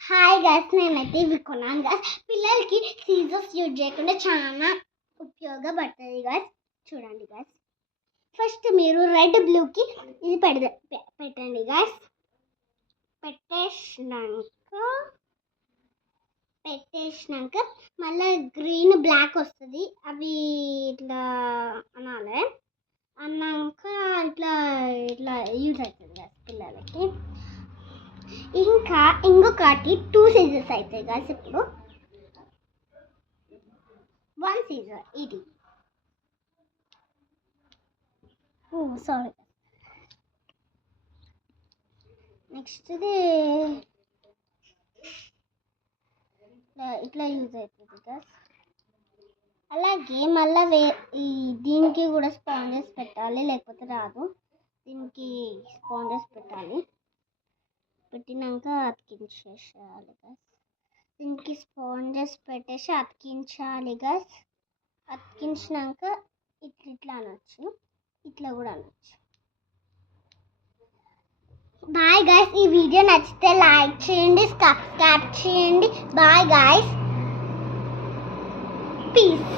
Hi guys, నేనైతే ఇవి కొన్నాను గైస్. పిల్లలకి సీజర్స్ యూజ్ చేయకుండా చాలా ఉపయోగపడుతుంది గైస్. చూడండి గైస్, ఫస్ట్ మీరు రెడ్ బ్లూకి ఇది పెట్టండి గైస్. పెట్టేసినాక మళ్ళీ గ్రీన్ బ్లాక్ వస్తుంది. అవి ఇట్లా అనాలి. అన్నాక ఇట్లా ఇట్లా యూజ్ అవుతుంది గైస్ పిల్లలకి. ఇంకా ఇంకొకటి 2 సీజర్స్ అవుతాయి గాస్. ఇప్పుడు 1 సీజర్ ఇది. సారీ, నెక్స్ట్ ఇది ఇట్లా యూజ్ అవుతుంది గాస్. అలాగే మళ్ళీ దీనికి కూడా స్పాంజెస్ పెట్టాలి, లేకపోతే రాదు. దీనికి స్పాంజెస్ పెట్టాలి. పెట్టినాక అతికించేసేయాలి గస్. దీనికి స్పాంజెస్ పెట్టేసి అతికించాలి గస్. అతికించినాక ఇట్లా అనొచ్చు, ఇట్లా కూడా అనొచ్చు. Bye guys. ఈ వీడియో నచ్చితే లైక్ చేయండి, సబ్స్క్రైబ్ చేయండి. Bye guys, piece.